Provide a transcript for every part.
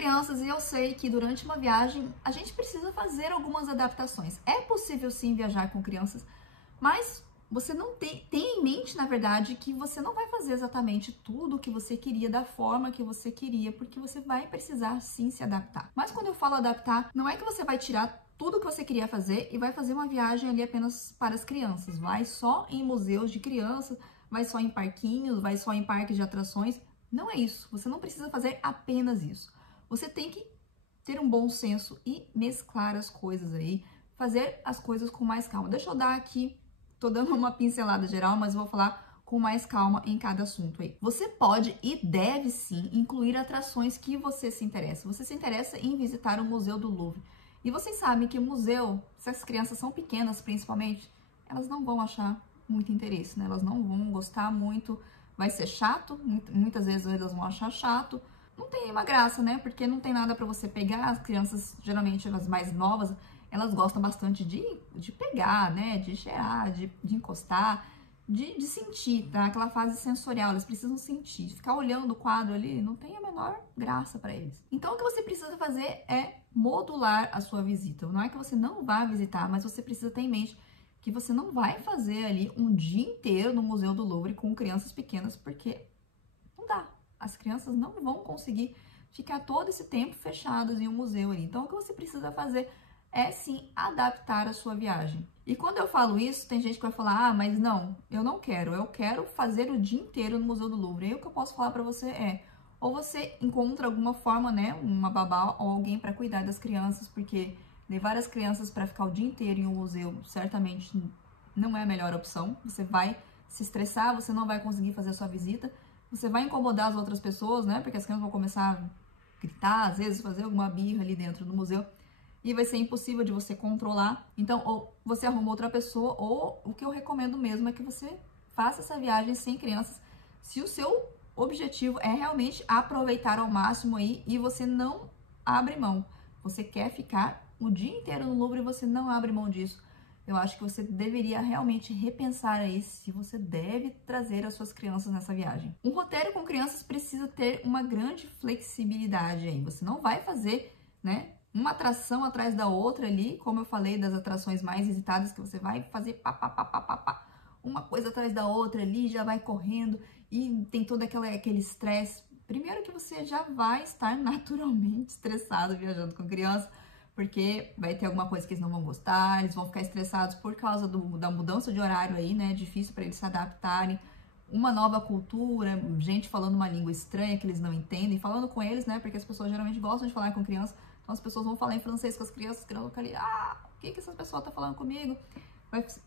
crianças e eu sei que durante uma viagem a gente precisa fazer algumas adaptações. É possível sim viajar com crianças, mas você não tem em mente, na verdade, que você não vai fazer exatamente tudo o que você queria, da forma que você queria, porque você vai precisar sim se adaptar. Mas quando eu falo adaptar, não é que você vai tirar tudo o que você queria fazer e vai fazer uma viagem ali apenas para as crianças. Vai só em museus de crianças, vai só em parquinhos, vai só em parques de atrações. Não é isso. Você não precisa fazer apenas isso. Você tem que ter um bom senso e mesclar as coisas aí, fazer as coisas com mais calma. Deixa eu dar aqui, tô dando uma pincelada geral, mas vou falar com mais calma em cada assunto aí. Você pode e deve sim incluir atrações que você se interessa. Você se interessa em visitar o Museu do Louvre. E vocês sabem que o museu, se as crianças são pequenas principalmente, elas não vão achar muito interesse, né? Elas não vão gostar muito, vai ser chato, muitas vezes elas vão achar chato. Não tem nenhuma graça, né? Porque não tem nada para você pegar. As crianças, geralmente as mais novas, elas gostam bastante de pegar, né? De cheirar, de encostar, de sentir, tá? Aquela fase sensorial, eles precisam sentir. Ficar olhando o quadro ali não tem a menor graça para eles. Então, o que você precisa fazer é modular a sua visita. Não é que você não vá visitar, mas você precisa ter em mente que você não vai fazer ali um dia inteiro no Museu do Louvre com crianças pequenas, porque não dá. As crianças não vão conseguir ficar todo esse tempo fechadas em um museu ali. Então, o que você precisa fazer é sim adaptar a sua viagem. E quando eu falo isso, tem gente que vai falar: ah, mas não, eu quero fazer o dia inteiro no Museu do Louvre. Aí o que eu posso falar para você é: ou você encontra alguma forma, né, uma babá ou alguém para cuidar das crianças, porque levar as crianças para ficar o dia inteiro em um museu certamente não é a melhor opção. Você vai se estressar, você não vai conseguir fazer a sua visita, você vai incomodar as outras pessoas, né, porque as crianças vão começar a gritar, às vezes fazer alguma birra ali dentro do museu, e vai ser impossível de você controlar. Então, ou você arruma outra pessoa, ou o que eu recomendo mesmo é que você faça essa viagem sem crianças, se o seu objetivo é realmente aproveitar ao máximo aí e você não abre mão. Você quer ficar o dia inteiro no Louvre e você não abre mão disso. Eu acho que você deveria realmente repensar aí se você deve trazer as suas crianças nessa viagem. Um roteiro com crianças precisa ter uma grande flexibilidade aí. Você não vai fazer, né, uma atração atrás da outra ali, como eu falei das atrações mais visitadas, que você vai fazer pá, pá, pá, pá, pá, pá, uma coisa atrás da outra ali, já vai correndo e tem todo aquele estresse. Primeiro que você já vai estar naturalmente estressado viajando com criança, porque vai ter alguma coisa que eles não vão gostar, eles vão ficar estressados por causa da mudança de horário aí, né? É difícil para eles se adaptarem. Uma nova cultura, gente falando uma língua estranha que eles não entendem, falando com eles, né? Porque as pessoas geralmente gostam de falar com criança, então as pessoas vão falar em francês com as crianças vão ficar ali: ah, o que essas pessoas estão falando comigo?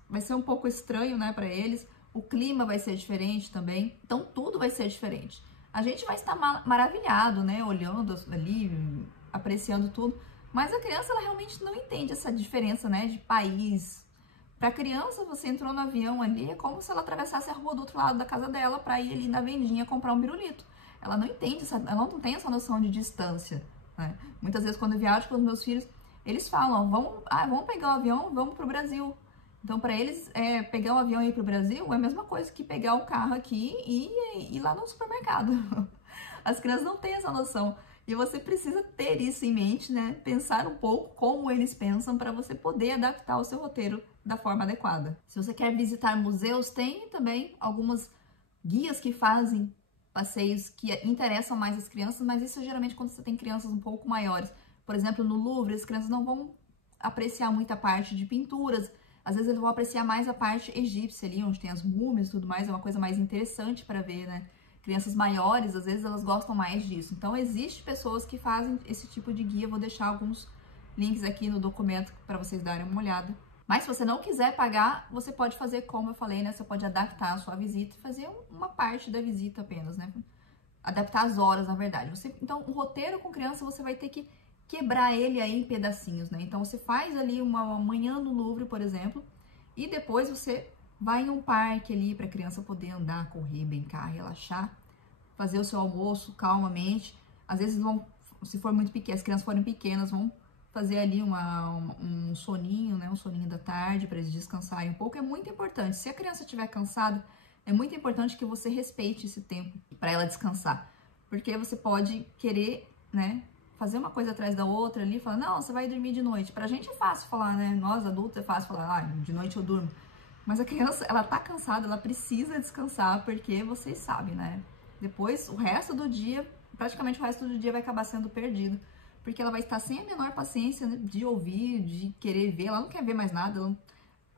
Vai ser um pouco estranho, né, para eles. O clima vai ser diferente também, então tudo vai ser diferente. A gente vai estar maravilhado, né, olhando ali, apreciando tudo, mas a criança, ela realmente não entende essa diferença, né, de país. Para a criança, você entrou no avião ali, é como se ela atravessasse a rua do outro lado da casa dela para ir ali na vendinha comprar um pirulito. Ela não entende, ela não tem essa noção de distância, né? Muitas vezes, quando eu viajo com os meus filhos, eles falam: vamos pegar o avião, vamos pro Brasil. Então, para eles, pegar o avião e ir pro Brasil é a mesma coisa que pegar o carro aqui e ir lá no supermercado. As crianças não têm essa noção. E você precisa ter isso em mente, né? Pensar um pouco como eles pensam para você poder adaptar o seu roteiro da forma adequada. Se você quer visitar museus, tem também algumas guias que fazem passeios que interessam mais as crianças, mas isso geralmente quando você tem crianças um pouco maiores. Por exemplo, no Louvre, as crianças não vão apreciar muita parte de pinturas. Às vezes eles vão apreciar mais a parte egípcia ali, onde tem as múmias e tudo mais, é uma coisa mais interessante para ver, né? Crianças maiores, às vezes, elas gostam mais disso. Então, existem pessoas que fazem esse tipo de guia. Eu vou deixar alguns links aqui no documento para vocês darem uma olhada. Mas se você não quiser pagar, você pode fazer como eu falei, né? Você pode adaptar a sua visita e fazer uma parte da visita apenas, né? Adaptar as horas, na verdade. Então, o roteiro com criança, você vai ter que quebrar ele aí em pedacinhos, né? Então, você faz ali uma manhã no Louvre, por exemplo, e depois você vai em um parque ali para a criança poder andar, correr, brincar, relaxar, fazer o seu almoço calmamente. Às vezes vão, se for muito pequeno, as crianças forem pequenas, vão fazer ali um soninho, né? Um soninho da tarde para eles descansarem um pouco. É muito importante. Se a criança estiver cansada, é muito importante que você respeite esse tempo para ela descansar, porque você pode querer, né, fazer uma coisa atrás da outra ali, falar, não, você vai dormir de noite. Pra gente é fácil falar, né? Nós adultos é fácil falar, de noite eu durmo. Mas a criança, ela tá cansada, ela precisa descansar, porque vocês sabem, né? Depois, o resto do dia, praticamente o resto do dia vai acabar sendo perdido. Porque ela vai estar sem a menor paciência, né, de ouvir, de querer ver, ela não quer ver mais nada.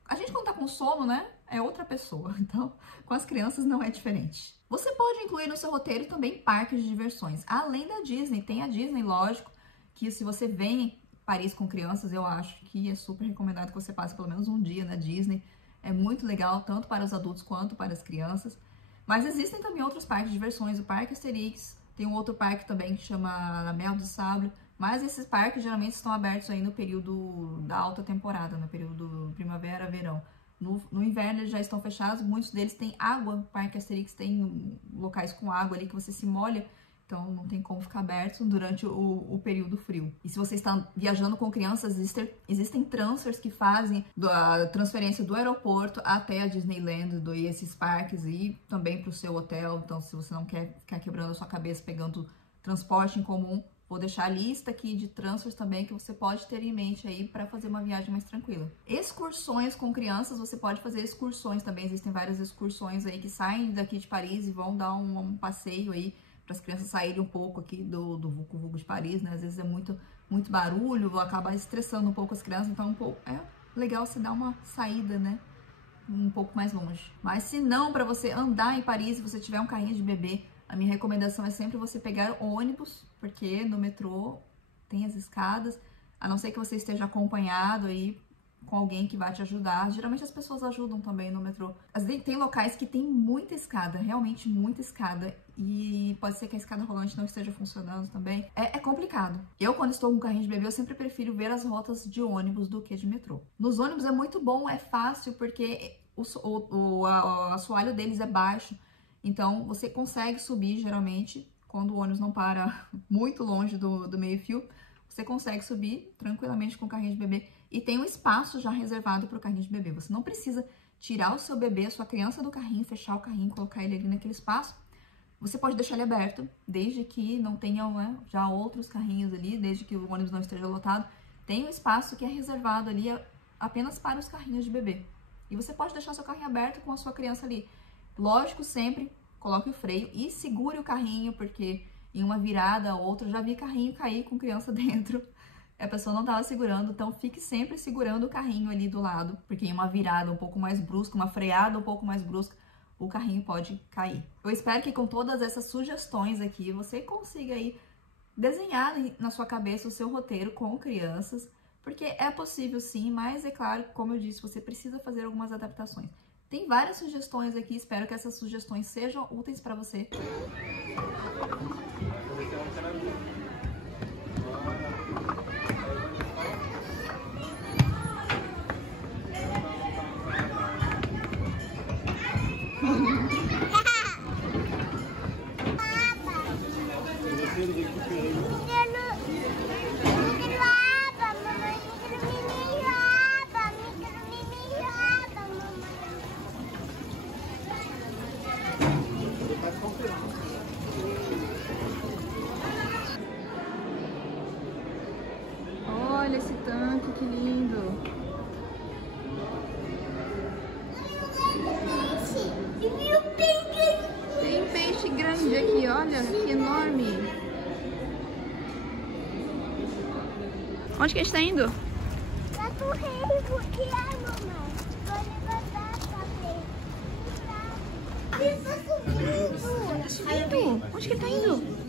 A gente quando tá com sono, né, é outra pessoa. Então, com as crianças não é diferente. Você pode incluir no seu roteiro também parques de diversões. Além da Disney, tem a Disney, lógico, que se você vem em Paris com crianças, eu acho que é super recomendado que você passe pelo menos um dia na Disney. É muito legal, tanto para os adultos quanto para as crianças. Mas existem também outros parques de diversões. O Parque Asterix, tem um outro parque também que chama La Mer du Sable. Mas esses parques geralmente estão abertos aí no período da alta temporada, no período primavera, verão. No inverno eles já estão fechados, muitos deles têm água. O Parque Asterix tem locais com água ali que você se molha, então não tem como ficar aberto durante o período frio. E se você está viajando com crianças, existem transfers que fazem a transferência do aeroporto até a Disneyland, e esses parques, e também para o seu hotel. Então, se você não quer ficar quebrando a sua cabeça pegando transporte em comum, vou deixar a lista aqui de transfers também que você pode ter em mente aí para fazer uma viagem mais tranquila. Excursões com crianças, você pode fazer excursões também. Existem várias excursões aí que saem daqui de Paris e vão dar um passeio aí para as crianças saírem um pouco aqui do vucu-vucu de Paris, né? Às vezes é muito barulho, acaba estressando um pouco as crianças, então é legal você dar uma saída, né? Um pouco mais longe. Mas se não, para você andar em Paris, se você tiver um carrinho de bebê, a minha recomendação é sempre você pegar ônibus, porque no metrô tem as escadas, a não ser que você esteja acompanhado aí com alguém que vai te ajudar. Geralmente as pessoas ajudam também no metrô. Às vezes tem locais que tem muita escada, realmente muita escada, e pode ser que a escada rolante não esteja funcionando também. É complicado. Eu, quando estou com carrinho de bebê, eu sempre prefiro ver as rotas de ônibus do que de metrô. Nos ônibus é muito bom, é fácil, porque o assoalho deles é baixo. Então, você consegue subir, geralmente, quando o ônibus não para muito longe do meio-fio, você consegue subir tranquilamente com o carrinho de bebê. E tem um espaço já reservado para o carrinho de bebê. Você não precisa tirar o seu bebê, a sua criança do carrinho, fechar o carrinho, colocar ele ali naquele espaço. Você pode deixar ele aberto, desde que não tenham, né, já outros carrinhos ali, desde que o ônibus não esteja lotado. Tem um espaço que é reservado ali apenas para os carrinhos de bebê. E você pode deixar seu carrinho aberto com a sua criança ali. Lógico, sempre coloque o freio e segure o carrinho, porque em uma virada ou outra, já vi carrinho cair com criança dentro. A pessoa não estava segurando, então fique sempre segurando o carrinho ali do lado, porque em uma virada um pouco mais brusca, uma freada um pouco mais brusca, o carrinho pode cair. Eu espero que com todas essas sugestões aqui, você consiga aí desenhar na sua cabeça o seu roteiro com crianças, porque é possível sim, mas é claro, como eu disse, você precisa fazer algumas adaptações. Tem várias sugestões aqui, espero que essas sugestões sejam úteis para você. Olha esse tanque, que lindo! Tem peixe grande aqui, olha, que enorme! Onde que a gente tá indo? Pra correr, porque a mamãe vai levantar a cabeça. Ele tá subindo! Tá subindo! Onde que ele tá indo?